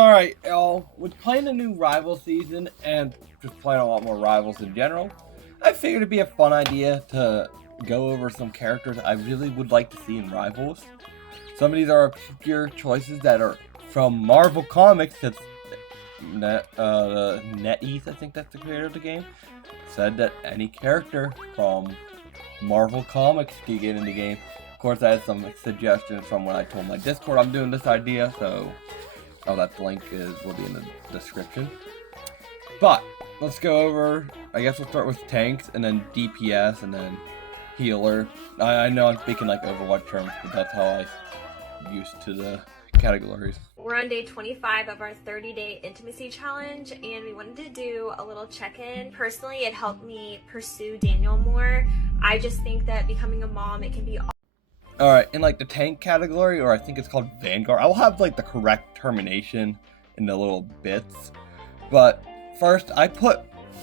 Alright, y'all, with playing a new rival season and just playing a lot more rivals in general, I figured it'd be a fun idea to go over some characters I really would like to see in rivals. Some of these are obscure choices that are from Marvel Comics, that's NetEase, I think that's the creator of the game, said that any character from Marvel Comics could get in the game. Of course, I had some suggestions from when I told my Discord I'm doing this idea, so that link will be in the description. But let's go over, I guess we'll start with tanks, and then DPS, and then healer. I know I'm speaking like Overwatch terms, but that's how I used to the categories. We're on day 25 of our 30-day intimacy challenge, and we wanted to do a little check-in. Personally, it helped me pursue Daniel more. I just think that becoming a mom, it can be Alright, in like the tank category, or I think it's called Vanguard, I'll have like the correct termination in the little bits. But first, I put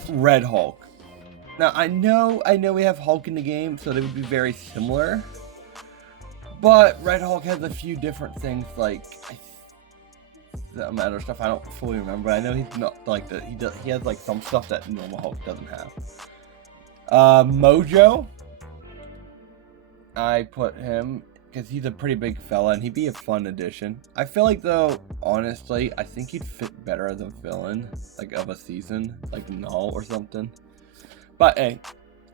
Red Hulk. Now, I know we have Hulk in the game, so they would be very similar. But Red Hulk has a few different things, like that matter stuff I don't fully remember. But I know he's not like that. He has like some stuff that normal Hulk doesn't have. Mojo, I put him because he's a pretty big fella and he'd be a fun addition. I feel like though, honestly, I think he'd fit better as a villain, like of a season, like Null or something. But hey,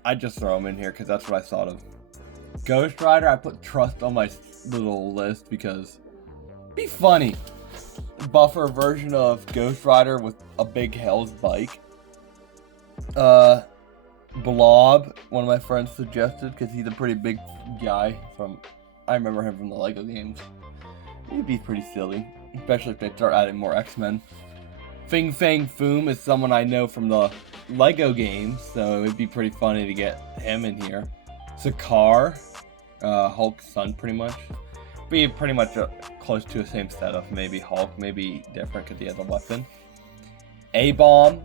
I just throw him in here because that's what I thought of. Ghost Rider, I put Trust on my little list because it'd be funny. Buffer version of Ghost Rider with a big Hell's bike. Blob, one of my friends suggested because he's a pretty big guy I remember him from the Lego games. He'd be pretty silly, especially if they start adding more X-Men. Fing Fang Foom is someone I know from the Lego games, so it'd be pretty funny to get him in here. Sakaar, Hulk's son pretty much. Be pretty much close to the same setup, maybe Hulk, maybe different because he has a weapon. A-Bomb,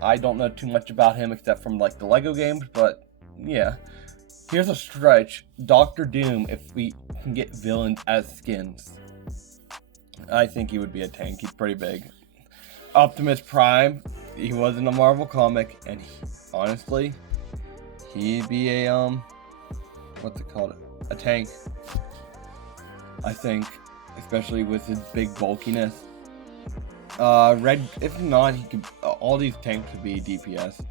I don't know too much about him except from like the Lego games, but yeah. Here's a stretch. Doctor Doom, if we can get villains as skins. I think he would be a tank. He's pretty big. Optimus Prime, he was in a Marvel comic, and honestly, he'd be a, what's it called? A tank. I think, especially with his big bulkiness. If not, he could, all these tanks would be DPS.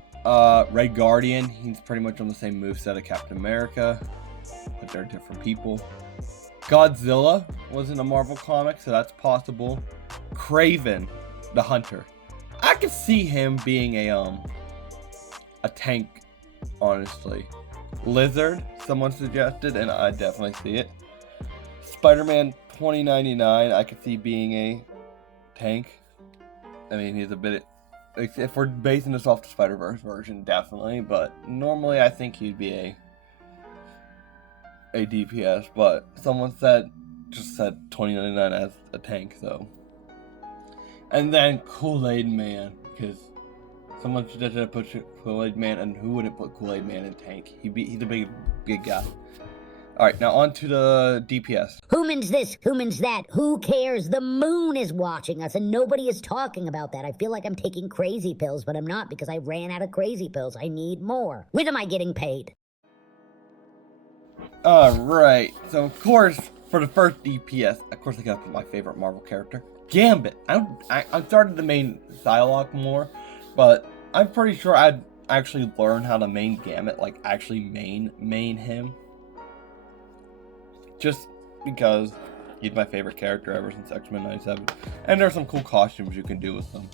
Red Guardian, he's pretty much on the same moveset of Captain America, but they're different people. Godzilla was in a Marvel comic, so that's possible. Kraven, the Hunter. I could see him being a tank, honestly. Lizard, someone suggested, and I definitely see it. Spider-Man 2099, I could see being a tank. I mean, he's a bit, if we're basing this off the Spider-Verse version, definitely, but normally I think he'd be a DPS, but someone just said 2099 as a tank, so. And then Kool-Aid Man, because someone suggested I put Kool-Aid Man, and who wouldn't put Kool-Aid Man in tank? He's a big guy. Alright, now on to the DPS. Who means this? Who means that? Who cares? The moon is watching us and nobody is talking about that. I feel like I'm taking crazy pills, but I'm not because I ran out of crazy pills. I need more. When am I getting paid? Alright, so of course, for the first DPS, of course I gotta put my favorite Marvel character, Gambit. I'm starting to main Psylocke more, but I'm pretty sure I'd actually learn how to main Gambit, like actually main him. Just because he's my favorite character ever since X-Men 97. And there's some cool costumes you can do with them.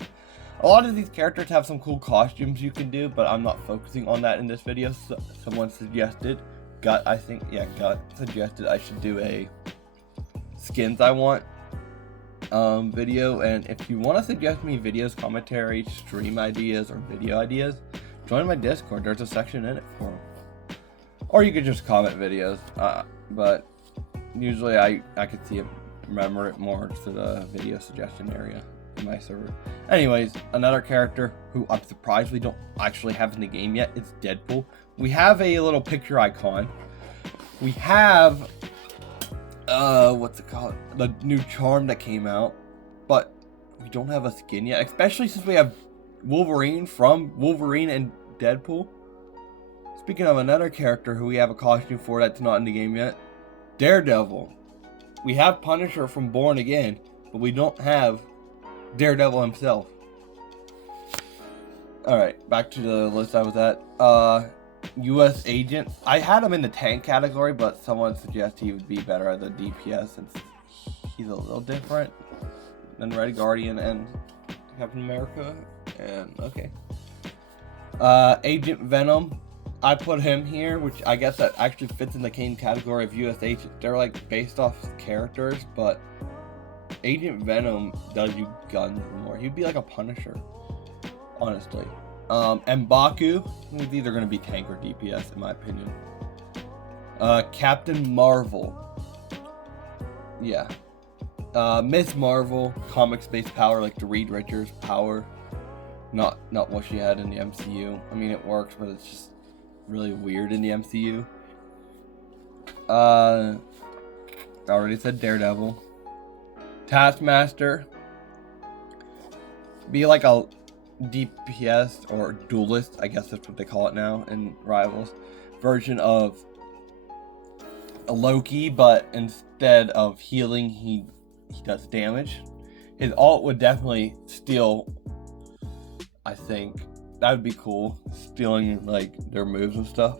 A lot of these characters have some cool costumes you can do, but I'm not focusing on that in this video. So someone suggested, Gut suggested I should do a skins I want video. And if you want to suggest me videos, commentary, stream ideas, or video ideas, join my Discord. There's a section in it for them. Or you could just comment videos. But usually I could see it, remember it more to the video suggestion area in my server. Anyways, another character who I'm surprised we don't actually have in the game yet is Deadpool. We have a little picture icon. We have what's it called? The new charm that came out. But we don't have a skin yet, especially since we have Wolverine from Wolverine and Deadpool. Speaking of another character who we have a costume for that's not in the game yet, Daredevil. We have Punisher from Born Again, but we don't have Daredevil himself. Alright, back to the list I was at. U.S. Agent. I had him in the tank category, but someone suggested he would be better at the DPS since he's a little different than Red Guardian and Captain America. And okay. Agent Venom. I put him here, which I guess that actually fits in the Kane category of US Agent. They're like based off characters, but Agent Venom does you guns more. He'd be like a Punisher, honestly. M'Baku, he's either going to be tank or DPS in my opinion. Captain Marvel. Yeah. Miss Marvel, comics-based power like the Reed Richards power. Not what she had in the MCU. I mean, it works, but it's just really weird in the MCU. I already said Daredevil. Taskmaster. Be like a DPS or duelist, I guess that's what they call it now in Rivals, version of a Loki, but instead of healing, he does damage. His ult would definitely steal. I think that would be cool, stealing like their moves and stuff.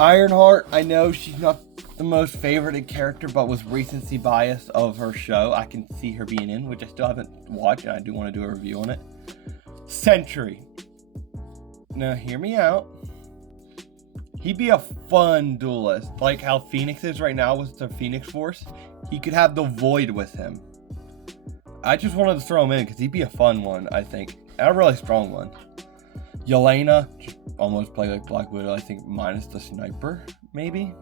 Ironheart, I know she's not the most favorited character, but with recency bias of her show, I can see her being in, which I still haven't watched, and I do want to do a review on it. Sentry. Now, hear me out. He'd be a fun duelist, like how Phoenix is right now with the Phoenix Force. He could have the Void with him. I just wanted to throw him in because he'd be a fun one, I think. And a really strong one. Yelena, just almost play like Black Widow, I think, minus the sniper, maybe.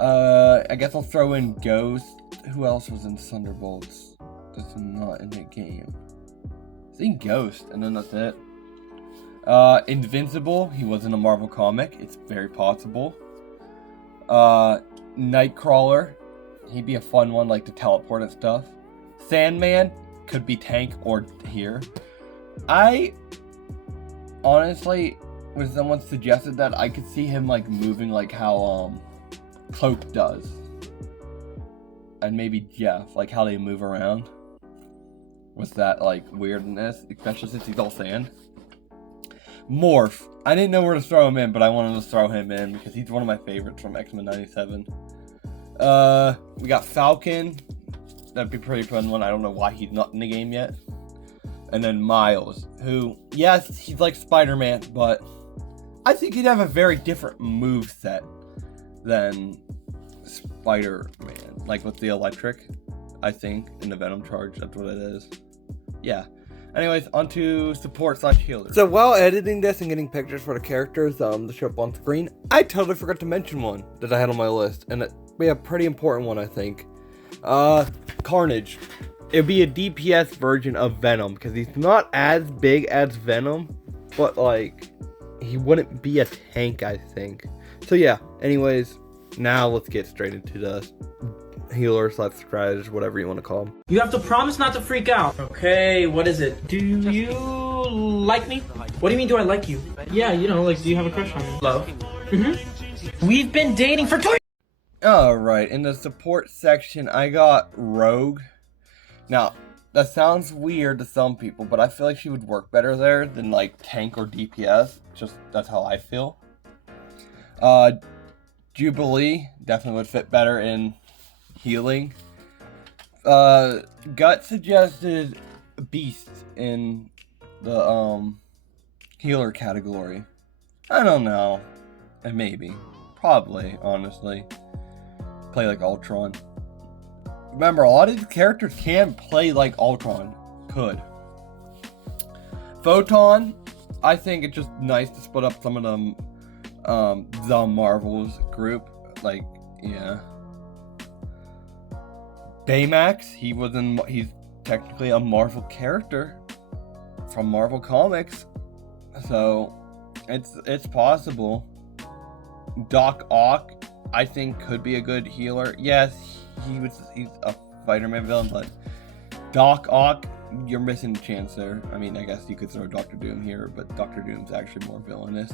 I guess I'll throw in Ghost. Who else was in Thunderbolts that's not in the game? I think Ghost, and then that's it. Invincible, he was in a Marvel comic. It's very possible. Nightcrawler, he'd be a fun one, like to teleport and stuff. Sandman, could be tank or here. I honestly, when someone suggested that, I could see him like moving like how Cloak does. And maybe Jeff, like how they move around. With that like weirdness, especially since he's all sand. Morph. I didn't know where to throw him in, but I wanted to throw him in because he's one of my favorites from X-Men 97. We got Falcon. That'd be a pretty fun one. I don't know why he's not in the game yet. And then Miles, who, yes, he's like Spider-Man, but I think he'd have a very different move set than Spider-Man. Like with the electric, I think, in the Venom charge. That's what it is. Yeah. Anyways, onto support/healer. So while editing this and getting pictures for the characters to show up on screen, I totally forgot to mention one that I had on my list, and it'd be a pretty important one, I think. Carnage. It'd be a DPS version of Venom, because he's not as big as Venom, but like, he wouldn't be a tank, I think. So yeah, anyways, now let's get straight into the healer/strategist, whatever you want to call him. You have to promise not to freak out. Okay, what is it? Do you like me? What do you mean, do I like you? Yeah, you know, like, do you have a crush on me? Love? Mm-hmm. We've been dating for 2 years! Alright, in the support section, I got Rogue. Now, that sounds weird to some people, but I feel like she would work better there than, like, tank or DPS. Just, that's how I feel. Jubilee definitely would fit better in healing. Gut suggested Beast in the healer category. I don't know. Maybe. Probably, honestly. Play like Ultron. Remember, a lot of these characters can play like Ultron. Could. Photon, I think it's just nice to split up some of them the Marvels group. Like, yeah. Baymax, he's technically a Marvel character from Marvel Comics, so it's possible. Doc Ock, I think, could be a good healer. Yes, he's a Spider-Man villain, but Doc Ock, you're missing the chance there. I mean, I guess you could throw Doctor Doom here, but Doctor Doom's actually more villainous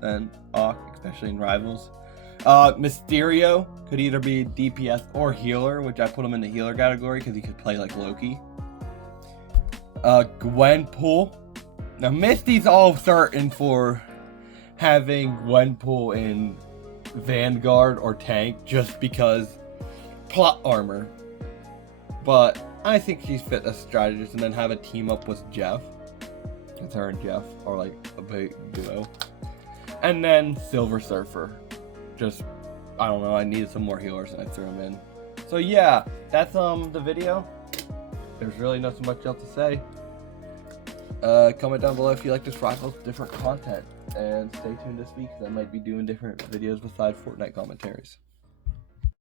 than Ock, especially in Rivals. Mysterio could either be DPS or healer, which I put him in the healer category because he could play like Loki. Gwenpool. Now, Misty's all certain for having Gwenpool in Vanguard or tank just because plot armor. But I think she's fit as strategist, and then have a team up with Jeff. Because her and Jeff are like a big duo. And then Silver Surfer. Just, I don't know, I needed some more healers and I threw them in. So yeah, that's the video. There's really not so much else to say. Comment down below if you like this Rivals different content. And stay tuned this week because I might be doing different videos besides Fortnite commentaries.